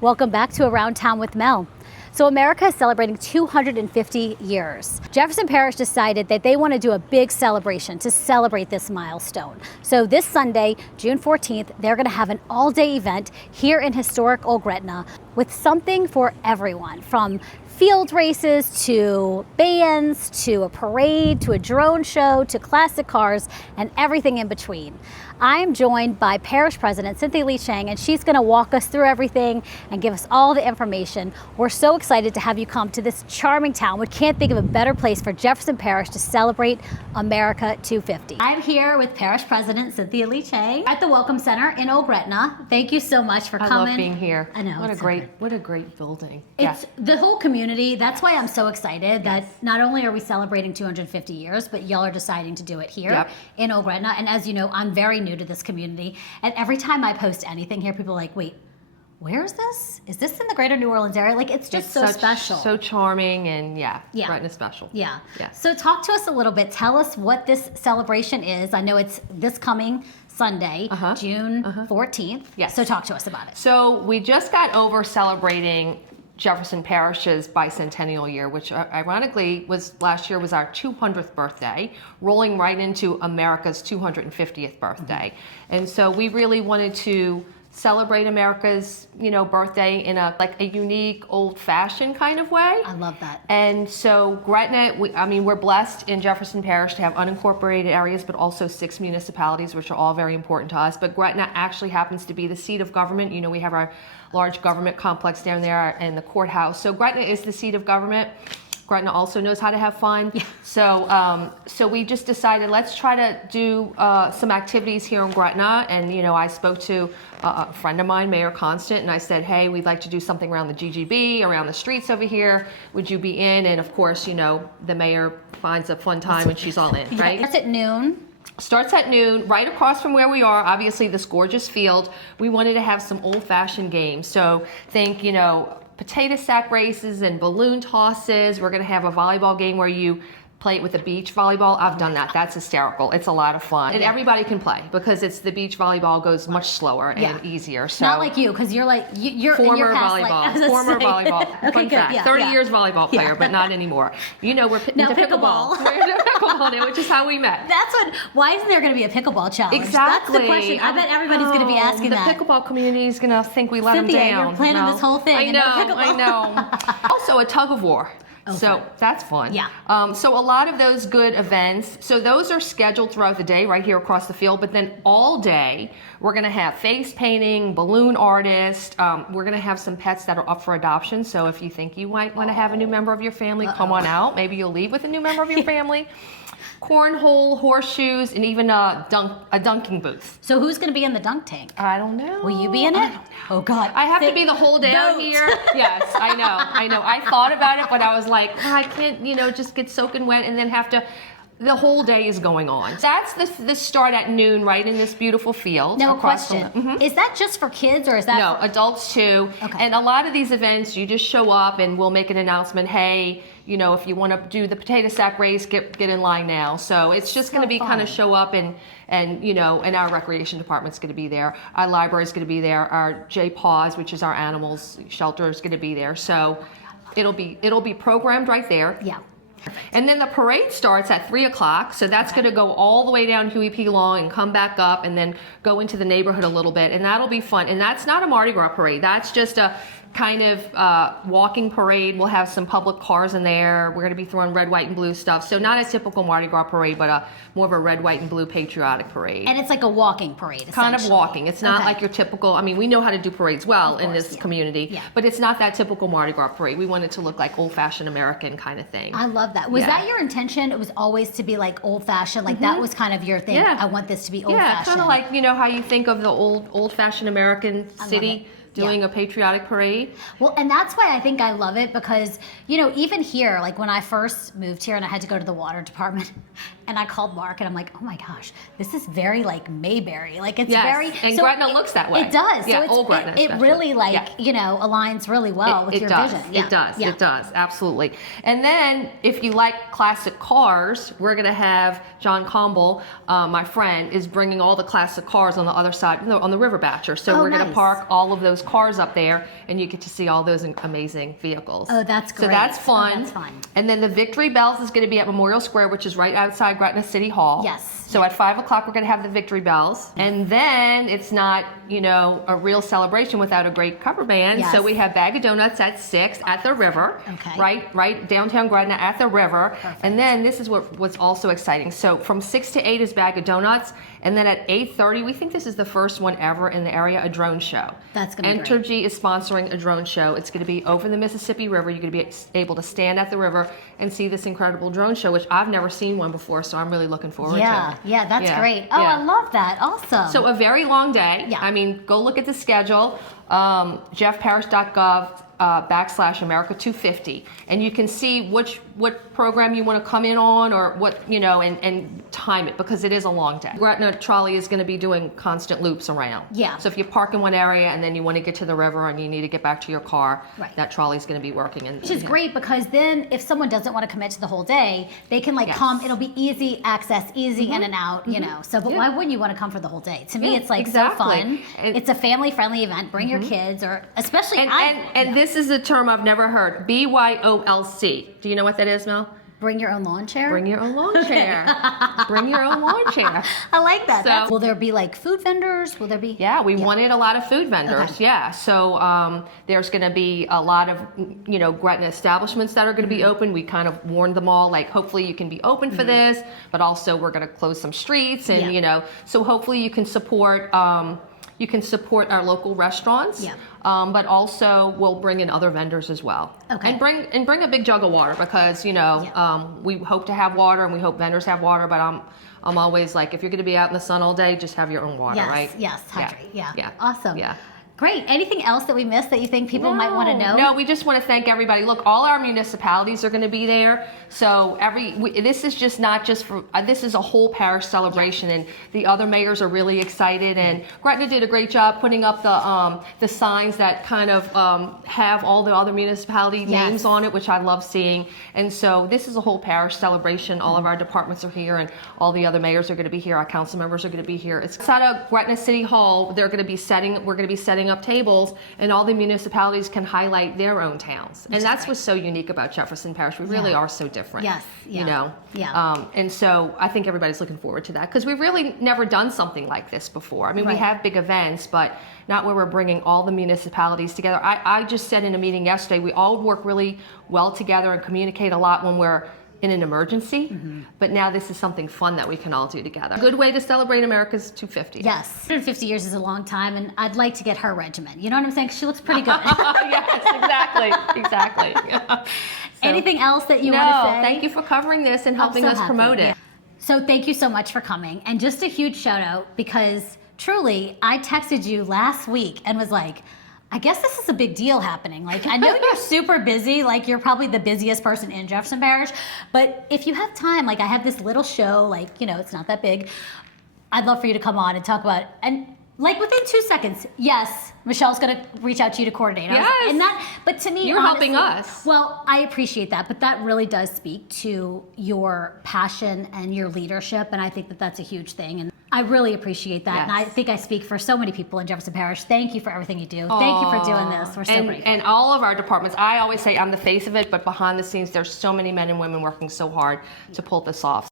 Welcome back to Around Town with Mel. So America is celebrating 250 years. Jefferson Parish decided that they want to do a big celebration to celebrate this milestone. So this Sunday, June 14th, they're going to have an all-day event here in historic Old Gretna with something for everyone, from field races to bands to a parade to a drone show to classic cars and everything in between. I am joined by Parish President Cynthia Sheng, and she's going to walk us through everything and give us all the information. We're so excited to have you come to this charming town. We can't think of a better place for Jefferson Parish to celebrate America 250. I'm here with Parish President Cynthia Sheng at the Welcome Center in Old Gretna. Thank you so much for coming. I love being here. I know. What a great building. It's the whole community. That's why I'm so excited that not only are we celebrating 250 years, but y'all are deciding to do it here in Old Gretna. And as you know, I'm very new to this community, and every time I post anything here, people are like, wait, where is this? Is this in the greater New Orleans area? Like, it's just so special. So charming, and Gretna's special. Yeah. So talk to us a little bit. Tell us what this celebration is. I know it's this coming Sunday, June 14th. Yes. So talk to us about it. So we just got over celebrating Jefferson Parish's bicentennial year, which ironically last year was our 200th birthday, rolling right into America's 250th birthday. And so we really wanted to celebrate America's, birthday in a unique, old-fashioned kind of way. I love that. And so Gretna, we're blessed in Jefferson Parish to have unincorporated areas, but also 6 municipalities, which are all very important to us. But Gretna actually happens to be the seat of government. We have our large government complex down there and the courthouse. So Gretna is the seat of government. Gretna also knows how to have fun. Yeah. So we just decided, let's try to do some activities here in Gretna. And, I spoke to a friend of mine, Mayor Constant, and I said, hey, we'd like to do something around the GGB, around the streets over here. Would you be in? And of course, the mayor finds a fun time and she's all in, right? It's at noon. Starts at noon, right across from where we are, obviously this gorgeous field. We wanted to have some old-fashioned games. So think, potato sack races and balloon tosses. We're going to have a volleyball game where you play it with a beach volleyball. I've done that. That's hysterical. It's a lot of fun. And everybody can play because the beach volleyball goes much slower and easier. So not like you, because you're former in your past, volleyball. Former volleyball. Okay, Fun fact. 30 years volleyball player, but not anymore. We're into pickleball. We're into pickleball now, which is how we met. Why isn't there going to be a pickleball challenge? Exactly. That's the question. I bet everybody's going to be asking that. The pickleball community is going to think we let Cynthia, them down. You're planning this whole thing. I know. Also a tug of war. Okay. So that's fun. Yeah. So a lot of those good events. So those are scheduled throughout the day right here across the field. But then all day we're going to have face painting, balloon artists. We're going to have some pets that are up for adoption. So if you think you might want to have a new member of your family, come on out. Maybe you'll leave with a new member of your family. Cornhole, horseshoes, and even a dunking booth. So who's going to be in the dunk tank? I don't know. Will you be in it? I don't know. Oh God! I have to be the whole day out here. Yes, I know. I thought about it, but I was like, I can't, just get soaking wet and then have to. The whole day is going on. That's the start at noon, right in this beautiful field. Now, a question: is that just for kids, or is that no adults too? Okay. And a lot of these events, you just show up, and we'll make an announcement. Hey, if you want to do the potato sack race, get in line now. So it's just going to be kind of show up and our recreation department's going to be there. Our library's going to be there. Our J-Paws, which is our animals shelter, is going to be there. So it'll be programmed right there. Yeah. And then the parade starts at 3 o'clock, so that's going to go all the way down Huey P. Long and come back up and then go into the neighborhood a little bit, and that'll be fun. And that's not a Mardi Gras parade. That's just a kind of walking parade. We'll have some public cars in there. We're going to be throwing red, white, and blue stuff. So not a typical Mardi Gras parade, but more of a red, white, and blue patriotic parade. And it's like a walking parade, kind of walking. It's not like your typical, we know how to do parades well in this community, but it's not that typical Mardi Gras parade. We want it to look like old-fashioned American kind of thing. I love that. Was that your intention? It was always to be like old-fashioned? Like that was kind of your thing? Yeah. I want this to be old-fashioned. Yeah, kind of like, how you think of the old-fashioned American city doing a patriotic parade. Well, and that's why I think I love it because, even here, like when I first moved here and I had to go to the water department and I called Mark and I'm like, oh my gosh, this is very like Mayberry. Like it's very. And so Gretna looks that way. It does. Yeah, so Old Gretna. It really aligns really well with your vision. Yeah. It does. Absolutely. And then if you like classic cars, we're going to have John Comble, my friend, is bringing all the classic cars on the other side, on the River Batcher. So we're going to park all of those cars up there, and you get to see all those amazing vehicles. Oh, that's great. So that's fun. Oh, that's fun. And then the Victory Bells is going to be at Memorial Square, which is right outside Gretna City Hall. Yes. So at 5 o'clock, we're going to have the Victory Bells. And then it's not, you know, a real celebration without a great cover band. Yes. So we have Bag of Donuts at 6 at the river. Okay. Right downtown Gretna at the river. Perfect. And then this is what's also exciting. So from 6 to 8 is Bag of Donuts. And then at 8:30, we think this is the first one ever in the area, a drone show. That's going to be great. Entergy is sponsoring a drone show. It's going to be over the Mississippi River. You're going to be able to stand at the river and see this incredible drone show, which I've never seen one before, so I'm really looking forward to. Yeah, that's great. Oh, I love that. Awesome. So a very long day. Yeah. I mean, go look at the schedule, jeffparish.gov /America 250, and you can see what program you want to come in on, or what, you know, and time it, because it is a long day. Gretna trolley is going to be doing constant loops around. Yeah. So if you park in one area and then you want to get to the river and you need to get back to your car, right, that trolley is going to be working. Which is great, because then if someone doesn't want to commit to the whole day, they can Yes. come. It'll be easy access, easy in and out, you know. So, but why wouldn't you want to come for the whole day? To me, it's like so fun. And it's a family-friendly event. Bring your kids, or especially and this is a term I've never heard. BYOLC. Do you know what that is, Mel? Bring your own lawn chair. Bring your own lawn chair. Bring your own lawn chair. I like that. So, will there be like food vendors? Will there be? Yeah, we wanted a lot of food vendors. Okay. Yeah, so there's going to be a lot of, you know, Gretna establishments that are going to be open. We kind of warned them all, like, hopefully you can be open for this, but also we're going to close some streets, and you know, so hopefully you can support. You can support our local restaurants, but also we'll bring in other vendors as well. Okay. And bring a big jug of water, because, you know, we hope to have water, and we hope vendors have water, but I'm always like, if you're going to be out in the sun all day, just have your own water, right? Yes, hydrate. Yeah. Awesome. Yeah. Great. Anything else that we missed that you think people might want to know? No, we just want to thank everybody. Look, all our municipalities are going to be there. So this is just not just for, this is a whole parish celebration, and the other mayors are really excited. And Gretna did a great job putting up the signs that kind of have all the other municipality names on it, which I love seeing. And so this is a whole parish celebration. All of our departments are here, and all the other mayors are going to be here. Our council members are going to be here. It's outside of Gretna City Hall. We're going to be setting up tables, and all the municipalities can highlight their own towns. And that's what's so unique about Jefferson Parish. We really are so different. Yes. You know? Yeah. And so I think everybody's looking forward to that, because we've really never done something like this before. I mean, we have big events, but not where we're bringing all the municipalities together. I just said in a meeting yesterday, we all work really well together and communicate a lot when we're in an emergency, but now this is something fun that we can all do together. A good way to celebrate America's 250. Yes, 150 years is a long time, and I'd like to get her regimen. You know what I'm saying? 'Cause she looks pretty good. Yes, exactly. Yeah. So, anything else that you want to say? No, thank you for covering this and helping us promote it. So thank you so much for coming, and just a huge shout out, because truly, I texted you last week and was like, I guess this is a big deal happening. Like, I know you're super busy, like you're probably the busiest person in Jefferson Parish, but if you have time, like I have this little show, like, you know, it's not that big. I'd love for you to come on and talk about it. And like within 2 seconds, yes, Michelle's gonna reach out to you to coordinate. Yes. And but to me, you're honestly, helping us. Well, I appreciate that, but that really does speak to your passion and your leadership, and I think that that's a huge thing. And I really appreciate that, and I think I speak for so many people in Jefferson Parish. Thank you for everything you do. Thank you for doing this. We're so grateful. And all of our departments, I always say I'm the face of it, but behind the scenes, there's so many men and women working so hard to pull this off.